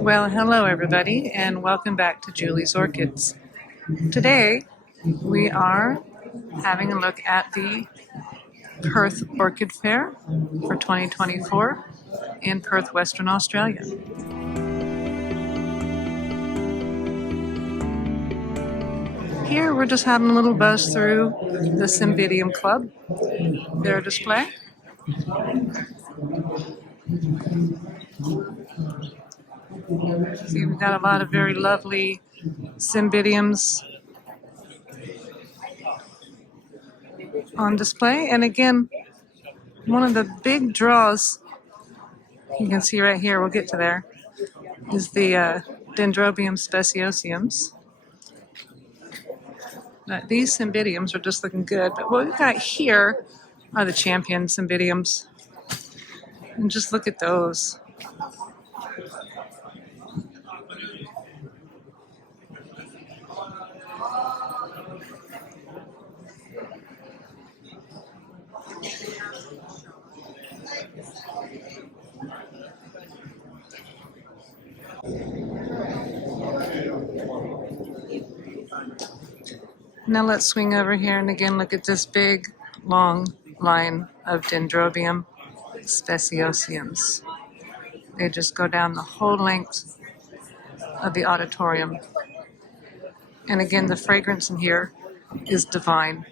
Well, hello everybody, and welcome back to Julie's Orchids. Today, we are having a look at the Perth Orchid Fair for 2024 in Perth, Western Australia. Here, we're just having a little buzz through the Sidium Club, their display. See, we've got a lot of very lovely cymbidiums on display. And again, one of the big draws, you can see right here, we'll get to there, is the Dendrobium speciosiums. These cymbidiums are just looking good, but what we've got here are the champion cymbidiums. And just look at those. Now let's swing over here and again look at this big, long line of Dendrobium speciosiums. They just go down the whole length of the auditorium. And again, the fragrance in here is divine.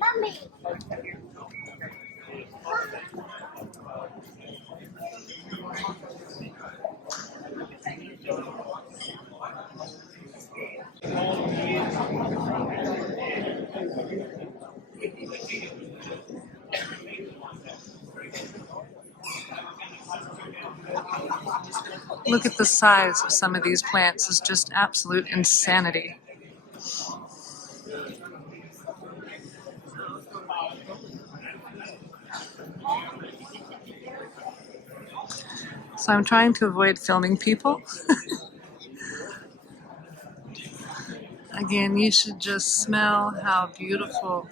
Mommy. Look at the size of some of these plants. It's just absolute insanity. So I'm trying to avoid filming people. Again, you should just smell how beautiful.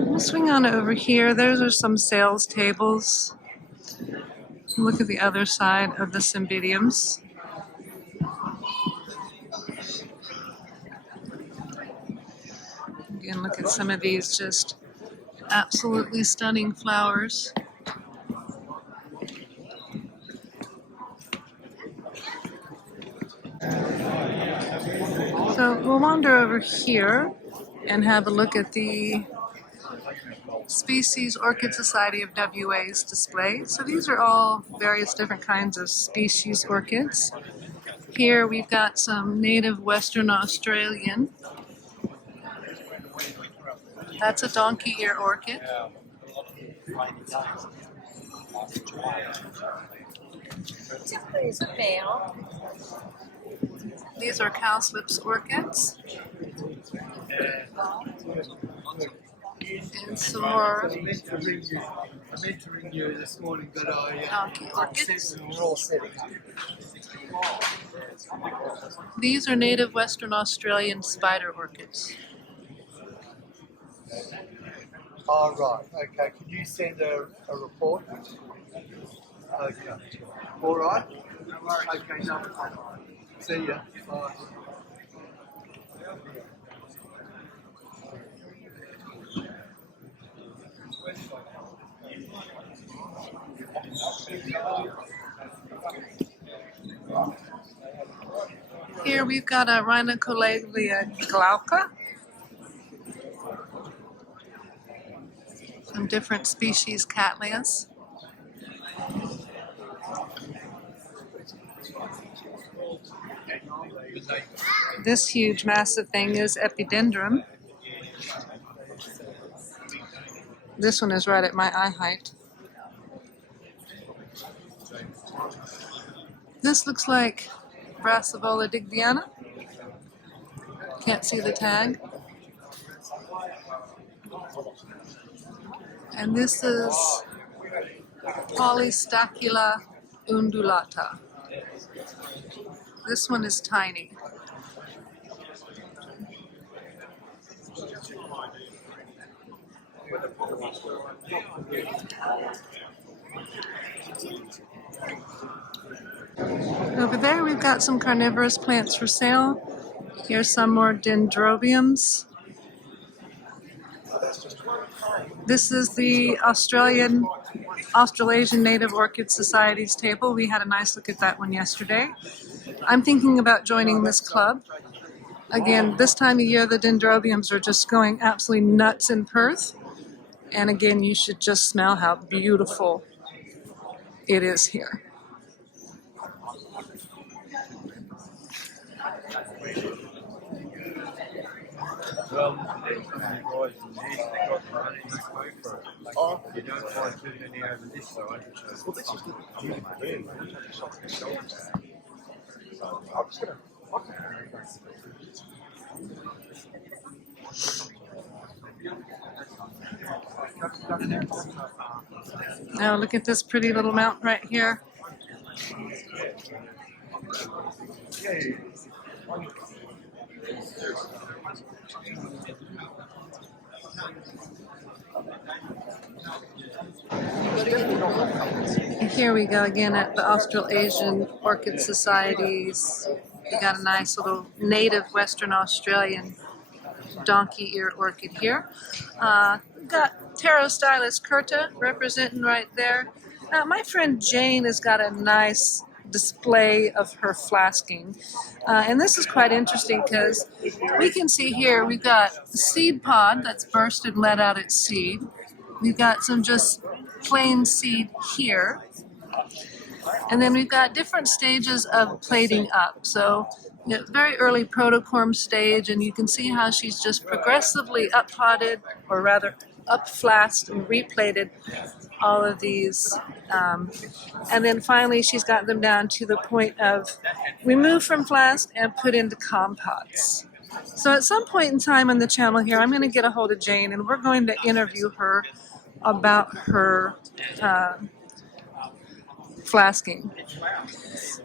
We'll swing on over here. Those are some sales tables. Look at the other side of the cymbidiums. Again, look at some of these just absolutely stunning flowers. So we'll wander over here and have a look at the Species Orchid Society of WA's display. So these are all various different kinds of species orchids. Here we've got some native Western Australian. That's a donkey ear orchid. These are cowslips orchids. And some more donkey orchids. These are native Western Australian spider orchids. Oh, right. Okay. Can you send a report? Okay. All right. Okay. No problem. See ya. Bye. Here we've got a Rhinocolaglia glauca. Some different species cattleyas. This huge massive thing is Epidendrum. This one is right at my eye height. This looks like Brassavola digdiana. Can't see the tag. And this is Polystacula undulata. This one is tiny. Over there we've got some carnivorous plants for sale. Here's some more dendrobiums. This is the Australasian Native Orchid Society's table. We had a nice look at that one yesterday. I'm thinking about joining this club. Again, this time of year the dendrobiums are just going absolutely nuts in Perth. And again, you should just smell how beautiful it is here. Oh, you don't find too many over this side. Well, this is the beautiful room. I'm just gonna. Now look at this pretty little mount right here. And here we go again at the Australasian Orchid Societies. We got a nice little native Western Australian donkey ear orchid here. We've got Pterostylus curta representing right there. My friend Jane has got a nice display of her flasking. And this is quite interesting because we can see here we've got a seed pod that's burst and let out its seed. We've got some just plain seed here. And then we've got different stages of plating up. So, you know, very early protocorm stage, and you can see how she's just progressively up-potted, or rather up-flasked and replated all of these. And then finally she's got them down to the point of remove from flask and put into compots. So at some point in time on the channel here, I'm going to get a hold of Jane and we're going to interview her about her flasking.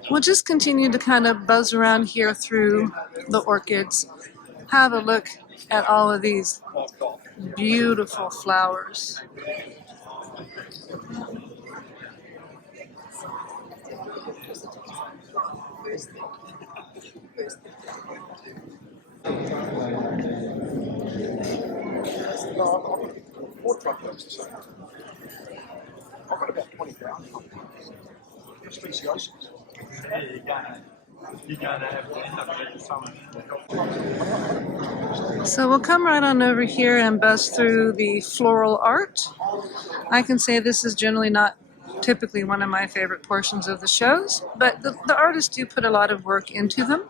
We'll just continue to kind of buzz around here through the orchids, have a look at all of these beautiful flowers. I've got about 20,000 speciations. You're going to have to end up getting some. So we'll come right on over here and buzz through the floral art. I can say this is generally not typically one of my favorite portions of the shows, but the artists do put a lot of work into them.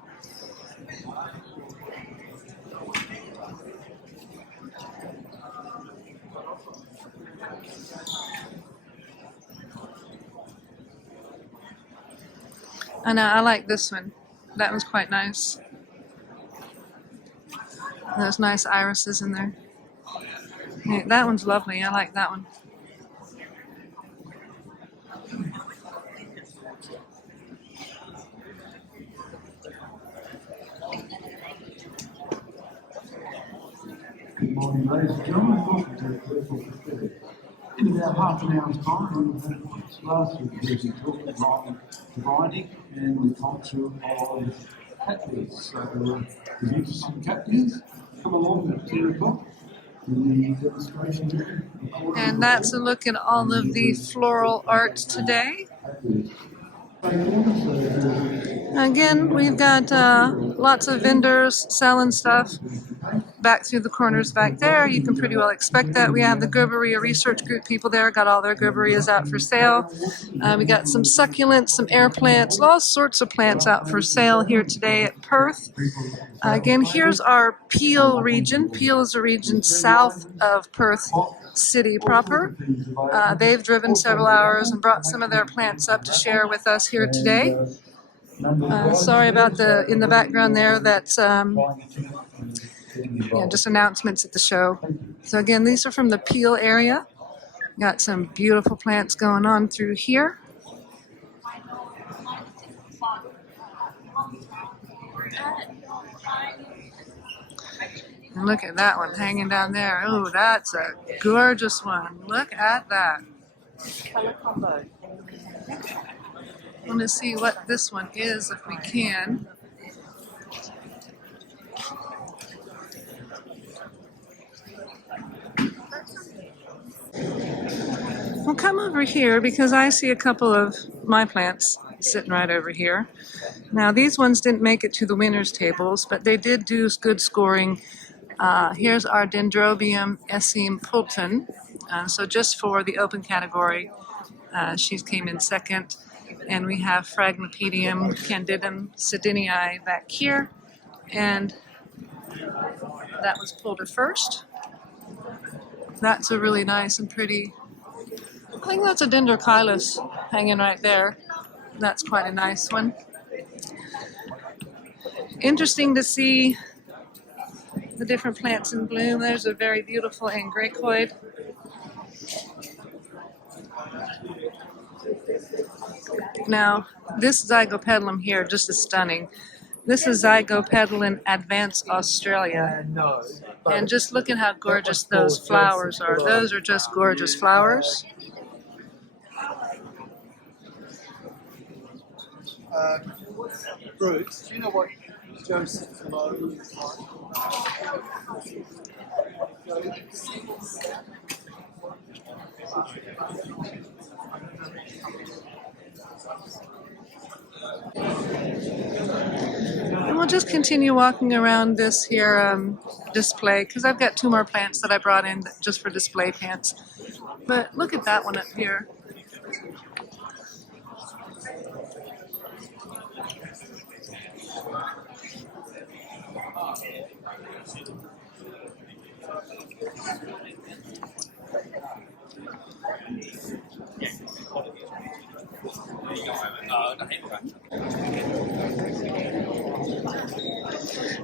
And I like this one. That one's quite nice. Those nice irises in there. Yeah, that one's lovely. I like that one. Good morning, ladies and gentlemen. Welcome to Perth Orchid. In about half an hour's time, we'll have last week's talk about variety and the culture of catleys. So, if you're interested in catleys, come along at 2 o'clock in the demonstration area. And that's a look at all of the floral art today. Again, we've got lots of vendors selling stuff back through the corners back there. You can pretty well expect that. We have the Gerberia research group people there, got all their Gerberias out for sale. We got some succulents, some air plants, all sorts of plants out for sale here today at Perth. Again, here's our Peel region. Peel is a region south of Perth City proper. They've driven several hours and brought some of their plants up to share with us here today. Sorry about the in the background there. That's just announcements at the show. So again, these are from the Peel area. Got some beautiful plants going on through here. And look at that one hanging down there. Oh, that's a gorgeous one. Look at that. I want to see what this one is if we can. We'll come over here because I see a couple of my plants sitting right over here. Now these ones didn't make it to the winners tables, but they did do good scoring. Here's our Dendrobium Esseme Pulton. So just for the open category, she came in second. And we have Phragmipedium Candidum Sidinii back here. And that was pulled at first. That's a really nice and pretty, I think that's a Dendrochilus hanging right there. That's quite a nice one. Interesting to see the different plants in bloom. There's a very beautiful Angraecoid. Now, this Zygopetalum here just is stunning. This is Zygopetalum Advanced Australia. And just look at how gorgeous those flowers are. Those are just gorgeous flowers. Bruce, do you know what Joseph's logo is like? And we'll just continue walking around this here display because I've got two more plants that I brought in just for display plants. But look at that one up here.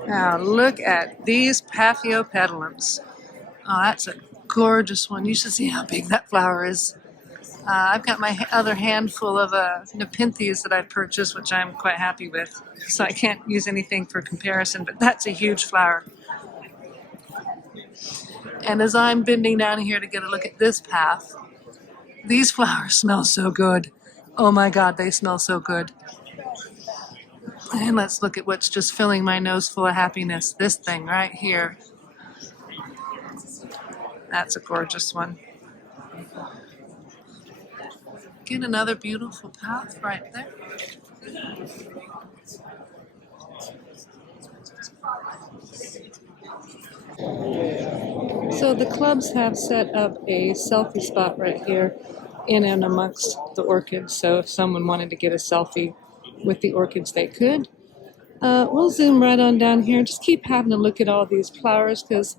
Now look at these Paphiopedilums. Oh, that's a gorgeous one. You should see how big that flower is. I've got my other handful of Nepenthes that I've purchased, which I'm quite happy with. So I can't use anything for comparison, but that's a huge flower. And as I'm bending down here to get a look at this path, these flowers smell so good. Oh my God, they smell so good. And let's look at what's just filling my nose full of happiness. This thing right here. That's a gorgeous one. Get another beautiful path right there. So the clubs have set up a selfie spot right here in and amongst the orchids. So if someone wanted to get a selfie with the orchids, they could. We'll zoom right on down here. Just keep having a look at all these flowers because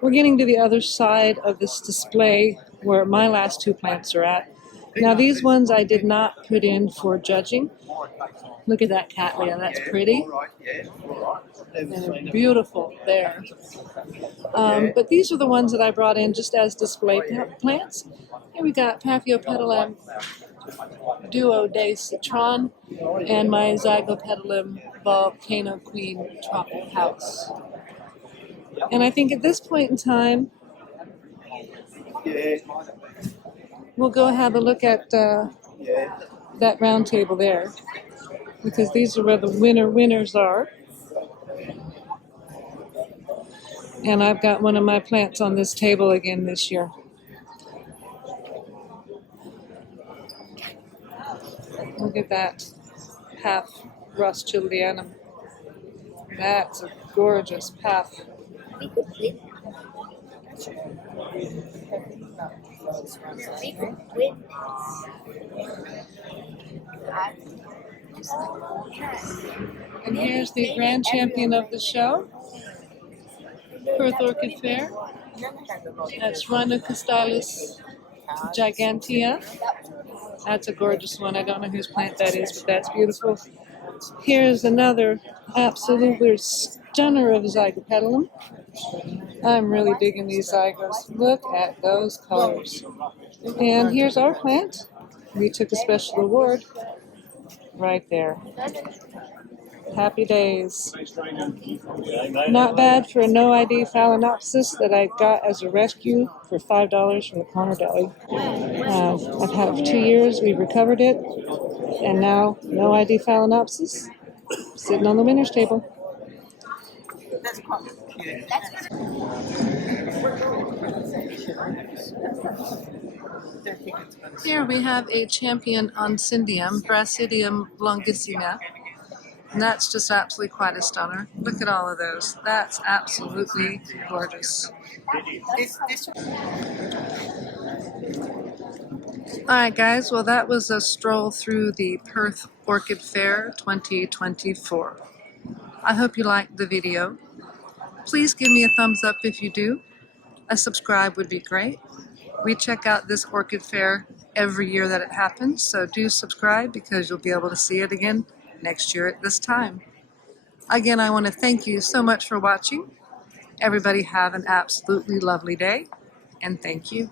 we're getting to the other side of this display where my last two plants are at. Now these ones I did not put in for judging. Look at that Cattleya, that's pretty. And they're beautiful there. But these are the ones that I brought in just as display plants. Here we got Paphiopedilum Duo de Citron and my Zygopetalum Volcano Queen Tropic House. And I think at this point in time, we'll go have a look at that round table there, because these are where the winners are. And I've got one of my plants on this table again this year. Look at that half Rothschildianum. That's a gorgeous path. And here's the grand champion of the show, Perth Orchid Fair. That's Rhinocostylis gigantea. That's a gorgeous one. I don't know whose plant that is, but that's beautiful. Here's another absolutely stunner of Zygopetalum. I'm really digging these zygos. Look at those colors. And here's our plant. We took a special award right there. Happy days. Not bad for a no ID Phalaenopsis that I got as a rescue for $5 from the corner deli. I've had 2 years, we've recovered it, and now no ID Phalaenopsis sitting on the winner's table. Here we have a champion Sidium, Sidium longissima. And that's just absolutely quite a stunner. Look at all of those. That's absolutely gorgeous. Alright guys, well that was a stroll through the Perth Orchid Fair 2024. I hope you liked the video. Please give me a thumbs up if you do. A subscribe would be great. We check out this orchid fair every year that it happens, so do subscribe because you'll be able to see it again next year at this time. Again, I want to thank you so much for watching. Everybody have an absolutely lovely day, and thank you.